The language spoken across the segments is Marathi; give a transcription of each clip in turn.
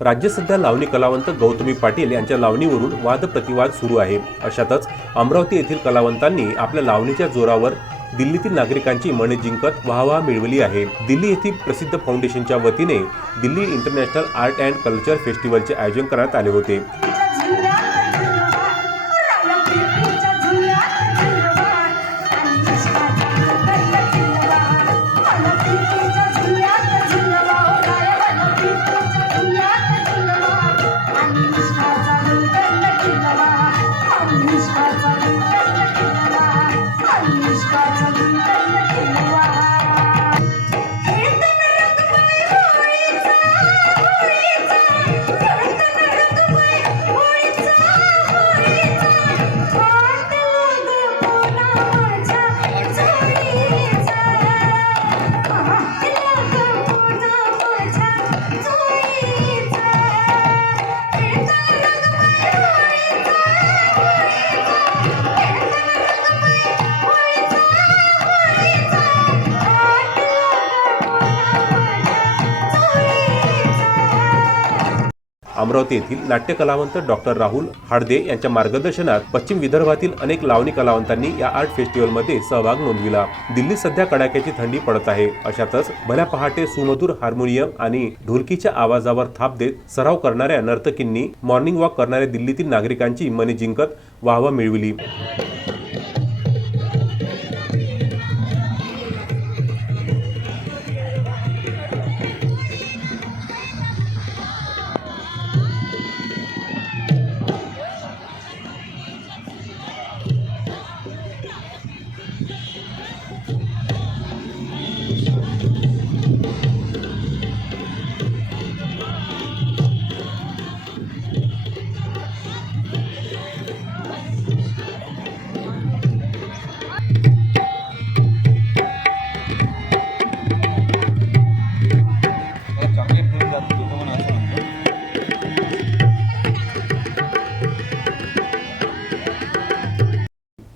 राज्य सध्या लावणी कलावंत गौतमी पाटील यांच्या लावणीवरून वादप्रतिवाद सुरू आहे. अशातच अमरावती येथील कलावंतांनी आपल्या लावणीच्या जोरावर दिल्लीतील नागरिकांची मने जिंकत वाहवा मिळवली आहे. दिल्ली येथील प्रसिद्ध फाउंडेशनच्या वतीने Delhi international art and culture फेस्टिवलचे आयोजन करण्यात आले होते. अमरावती येथील नाट्य कलावंत डॉक्टर राहुल हाडदे यांच्या मार्गदर्शनात पश्चिम विदर्भातील अनेक लावणी कलावंतांनी या आर्ट फेस्टिवलमध्ये सहभाग नोंदविला. दिल्लीत सध्या कडाक्याची थंडी पडत आहे. अशातच भल्या पहाटे सुमधुर हार्मोनियम आणि ढोलकीच्या आवाजावर थाप देत सराव करणाऱ्या नर्तकींनी मॉर्निंग वॉक करणाऱ्या दिल्लीतील नागरिकांची मने जिंकत वाहवा मिळविली.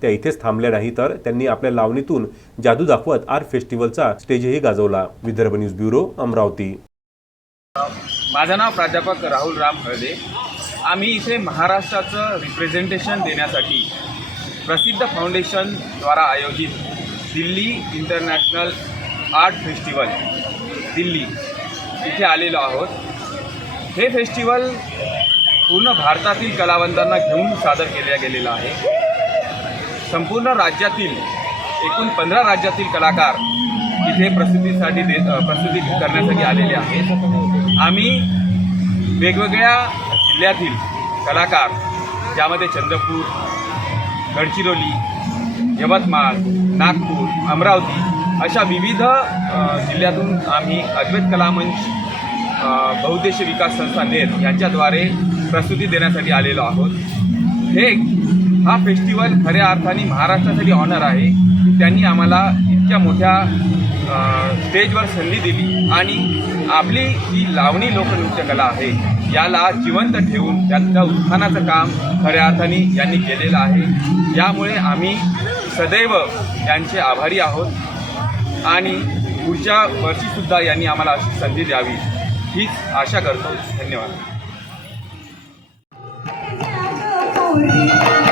त्या इथेच थांबल्या नाही तर त्यांनी आपल्या लावणीतून जादू दाखवत आर्ट फेस्टिवलचा स्टेजही गाजवला. Vidarbha news bureau Amravati. माझं नाव प्राध्यापक राहुल राम हळदे. आम्ही इथे महाराष्ट्राचं रिप्रेझेंटेशन देण्यासाठी प्रसिद्ध फाउंडेशनद्वारा आयोजित Delhi international art festival Delhi इथे आलेलो आहोत. हे फेस्टिवल पूर्ण भारतातील कलावंतांना घेऊन सादर केल्या गेलेलं आहे संपूर्ण राज्यातील एकूण पंधरा राज्यातील कलाकार इथे प्रसिद्धीसाठी दे प्रसिद्धी करण्यासाठी आलेले आहेत. आम्ही वेगवेगळ्या जिल्ह्यातील कलाकार ज्यामध्ये चंद्रपूर गडचिरोली यवतमाळ नागपूर अमरावती अशा विविध जिल्ह्यातून आम्ही अद्वैत कलामंच बहुद्देश विकास संस्था नेर यांच्याद्वारे प्रस्तुती देण्यासाठी आलेलो आहोत. हे हा फेस्टिवल खऱ्या अर्थाने महाराष्ट्रासाठी ऑनर आहे. की त्यांनी आम्हाला इतक्या मोठ्या स्टेजवर संधी दिली. आणि आपली जी लावणी लोकनृत्य कला आहे याला जिवंत ठेवून त्यांच्या उत्थानाचं काम खऱ्या अर्थाने यांनी केलेलं आहे. यामुळे आम्ही सदैव यांचे आभारी आहोत. आणि पुढच्या वर्षीसुद्धा यांनी आम्हाला अशी संधी द्यावी हीच आशा करतो. धन्यवाद. Thank you.